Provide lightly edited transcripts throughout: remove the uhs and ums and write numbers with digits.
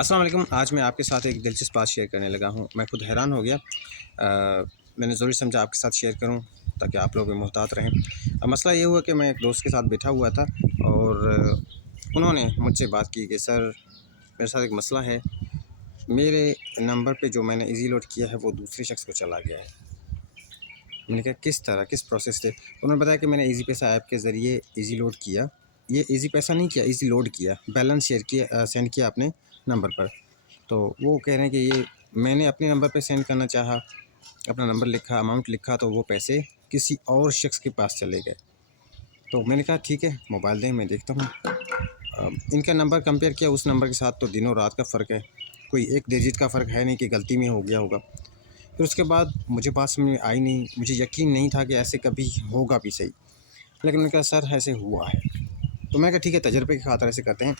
अस्सलाम वालेकुम। आज मैं आपके साथ एक दिलचस्प बात शेयर करने लगा हूँ। मैं खुद हैरान हो गया। मैंने ज़रूरी समझा आपके साथ शेयर करूँ ताकि आप लोग भी मुहतात रहें। मसला ये हुआ कि मैं एक दोस्त के साथ बैठा हुआ था और उन्होंने मुझसे बात की कि सर, मेरे साथ एक मसला है। मेरे नंबर पे जो मैंने इज़ी लोड किया है वो दूसरे शख्स को चला गया है। मैंने कहा किस तरह, किस प्रोसेस से? उन्होंने बताया कि मैंने ईज़ी पैसा ऐप के ज़रिए इज़ी लोड किया। ये ईज़ी पैसा नहीं किया, इज़ी लोड किया, बैलेंस शेयर किया, सेंड किया अपने नंबर पर। तो वो कह रहे हैं कि ये मैंने अपने नंबर पे सेंड करना चाहा, अपना नंबर लिखा, अमाउंट लिखा, तो वो पैसे किसी और शख्स के पास चले गए। तो मैंने कहा ठीक है, मोबाइल दें, मैं देखता हूँ। इनका नंबर कंपेयर किया उस नंबर के साथ, तो दिनों रात का फ़र्क है। कोई एक डिजिट का फ़र्क है नहीं कि गलती में हो गया होगा। फिर उसके बाद मुझे बात समझ में आई नहीं, मुझे यकीन नहीं था कि ऐसे कभी होगा भी सही। लेकिन मैंने कहा सर, ऐसे हुआ है। तो मैंने कहा ठीक है, तजर्बे की खातिर ऐसे करते हैं,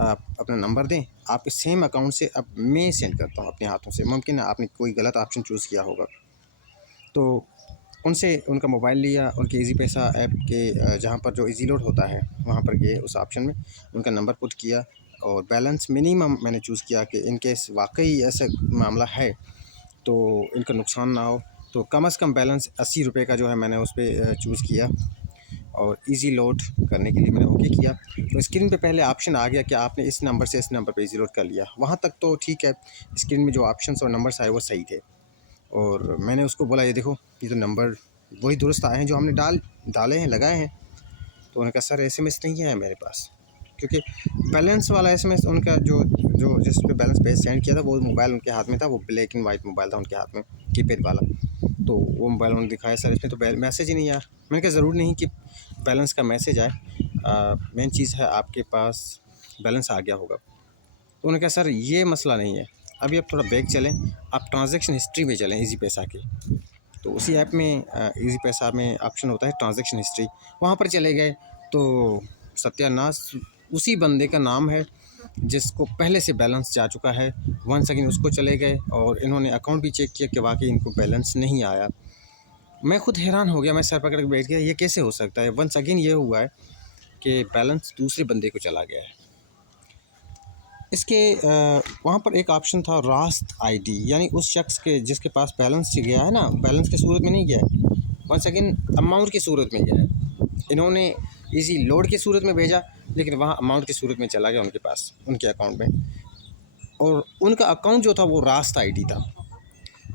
आप अपना नंबर दें, आपके सेम अकाउंट से अब मैं सेंड करता हूँ अपने हाथों से। मुमकिन है आपने कोई गलत ऑप्शन चूज़ किया होगा। तो उनसे उनका मोबाइल लिया, उनके ईज़ी पैसा ऐप के जहाँ पर जो ईज़ी लोड होता है वहाँ पर गए, उस ऑप्शन में उनका नंबर पुट किया और बैलेंस मिनिमम मैंने चूज़ किया कि इन केस वाकई ऐसा मामला है तो इनका नुकसान ना हो, तो कम से कम बैलेंस 80 रुपये का जो है मैंने उस पर चूज़ किया और इजी लोड करने के लिए मैंने ओके किया। तो स्क्रीन पे पहले ऑप्शन आ गया कि आपने इस नंबर से इस नंबर पे इजी लोड कर लिया। वहाँ तक तो ठीक है, स्क्रीन में जो ऑप्शंस और नंबर्स आए वो सही थे और मैंने उसको बोला ये देखो, ये तो नंबर वही दुरुस्त आए हैं जो हमने डाले हैं, लगाए हैं। तो उन्होंने कहा सर, एसएमएस नहीं है मेरे पास, क्योंकि बैलेंस वाला एसएमएस उनका जो जो जिस पे बैलेंस पे सेंड किया था वो मोबाइल उनके हाथ में था, वो ब्लैक एंड वाइट मोबाइल था उनके हाथ में, कीपैड वाला। तो वो मोबाइल उन्होंने दिखाया सर, इसमें तो मैसेज ही नहीं आया। मैंने कहा ज़रूर नहीं कि बैलेंस का मैसेज आए, मेन चीज़ है आपके पास बैलेंस आ गया होगा। तो उन्होंने कहा सर, ये मसला नहीं है, अभी आप थोड़ा बैक चलें, आप ट्रांजैक्शन हिस्ट्री में चलें ईज़ी पैसा की। तो उसी ऐप में ईज़ी पैसा में ऑप्शन होता है ट्रांजैक्शन हिस्ट्री, वहाँ पर चले गए तो सत्यानाश उसी बंदे का नाम है जिसको पहले से बैलेंस जा चुका है। वंस अगेन उसको चले गए और इन्होंने अकाउंट भी चेक किया कि वाकई इनको बैलेंस नहीं आया। मैं खुद हैरान हो गया, मैं सर पकड़ के बैठ गया, ये कैसे हो सकता है? वंस अगेन ये हुआ है कि बैलेंस दूसरे बंदे को चला गया है। इसके वहाँ पर एक ऑप्शन था रास्त आईडी, यानी उस शख्स के जिसके पास बैलेंस गया है ना, बैलेंस की सूरत में नहीं गया है, वंस अगेन अमाउंट की सूरत में गया है। इन्होंने इजी लोड की सूरत में भेजा, लेकिन वहाँ अमाउंट की सूरत में चला गया उनके पास, उनके अकाउंट में, और उनका अकाउंट जो था वो रास्त आईडी था।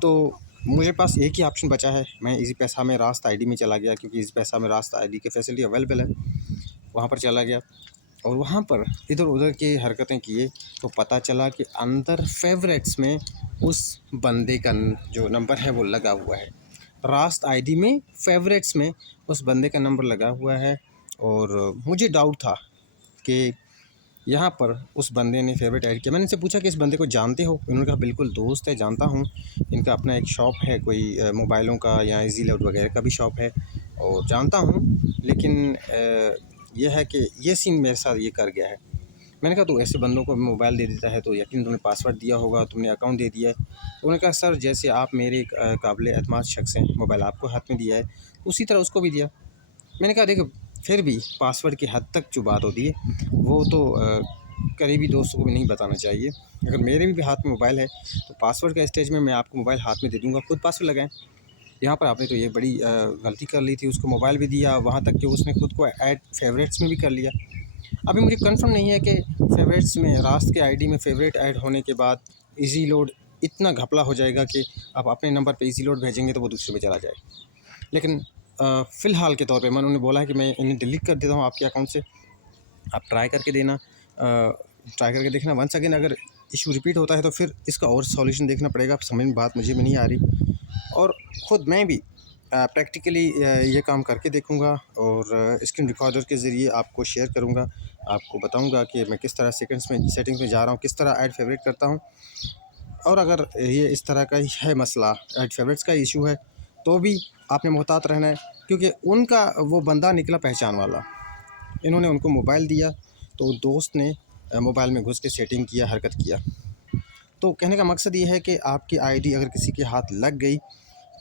तो मुझे पास एक ही ऑप्शन बचा है, मैं इजी पैसा में रास्त आईडी में चला गया, क्योंकि इजी पैसा में रास्त आईडी की फैसिलिटी अवेलेबल है। वहाँ पर चला गया और वहाँ पर इधर उधर की हरकतें किए तो पता चला कि अंदर फेवरेट्स में उस बंदे का जो नंबर है वो लगा हुआ है। रास्त आईडी में फेवरेट्स में उस बंदे का नंबर लगा हुआ है और मुझे डाउट था कि यहाँ पर उस बंदे ने फेवरेट ऐड किया। मैंने इनसे पूछा कि इस बंदे को जानते हो? उन्होंने कहा बिल्कुल दोस्त है, जानता हूँ। इनका अपना एक शॉप है, कोई मोबाइलों का या इजी लोड वगैरह का भी शॉप है और जानता हूँ, लेकिन यह है कि ये सीन मेरे साथ ये कर गया है। मैंने कहा तो ऐसे बंदों को मोबाइल दे देता है तो यकीन तुमने पासवर्ड दिया होगा, तुमने अकाउंट दे दिया है। तो उन्होंने कहा सर, जैसे आप मेरे काबिल एतमाद शख्स हैं, मोबाइल आपको हाथ में दिया है, उसी तरह उसको भी दिया। मैंने कहा देखो, फिर भी पासवर्ड की हद तक जो बात होती है वो तो करीबी दोस्तों को भी नहीं बताना चाहिए। अगर मेरे भी हाथ में मोबाइल है तो पासवर्ड का स्टेज में मैं आपको मोबाइल हाथ में दे दूँगा, खुद पासवर्ड लगाएं। यहाँ पर आपने तो ये बड़ी गलती कर ली थी, उसको मोबाइल भी दिया, वहाँ तक कि उसने खुद को ऐड फेवरेट्स में भी कर लिया। अभी मुझे कंफर्म नहीं है कि फेवरेट्स में, रास्त के आईडी में फेवरेट ऐड होने के बाद इजी लोड इतना घपला हो जाएगा कि आप अपने नंबर पे इजी लोड भेजेंगे तो वो दूसरे पे चला जाए। लेकिन फ़िलहाल के तौर पे मैंने उन्हें बोला है कि मैं इन्हें डिलीट कर देता हूँ आपके अकाउंट से, आप ट्राई करके देना, ट्राई करके देखना। वंस अगेन अगर इशू रिपीट होता है तो फिर इसका और सॉल्यूशन देखना पड़ेगा। समझ में बात मुझे भी नहीं आ रही और ख़ुद मैं भी प्रैक्टिकली ये काम करके देखूँगा और स्क्रीन रिकॉर्डर के ज़रिए आपको शेयर करूँगा, आपको बताऊँगा कि मैं किस तरह सेटिंग्स में जा रहा हूँ, किस तरह ऐड फेवरेट करता हूँ। और अगर ये इस तरह का ही है मसला, ऐड फेवरेट्स का इशू है, तो भी आपने मुहतात रहना है, क्योंकि उनका वो बंदा निकला पहचान वाला। इन्होंने उनको मोबाइल दिया तो दोस्त ने मोबाइल में घुस के सेटिंग किया, हरकत किया। तो कहने का मकसद ये है कि आपकी आईडी अगर किसी के हाथ लग गई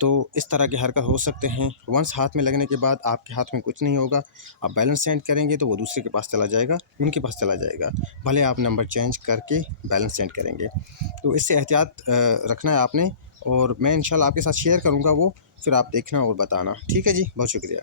तो इस तरह की हरकत हो सकते हैं। वंस हाथ में लगने के बाद आपके हाथ में कुछ नहीं होगा, आप बैलेंस सेंड करेंगे तो वो दूसरे के पास चला जाएगा, उनके पास चला जाएगा, भले आप नंबर चेंज करके बैलेंस सेंड करेंगे। तो इससे एहतियात रखना है आपने, और मैं इंशाल्लाह आपके साथ शेयर करूँगा वो, फिर आप देखना और बताना। ठीक है जी, बहुत शुक्रिया।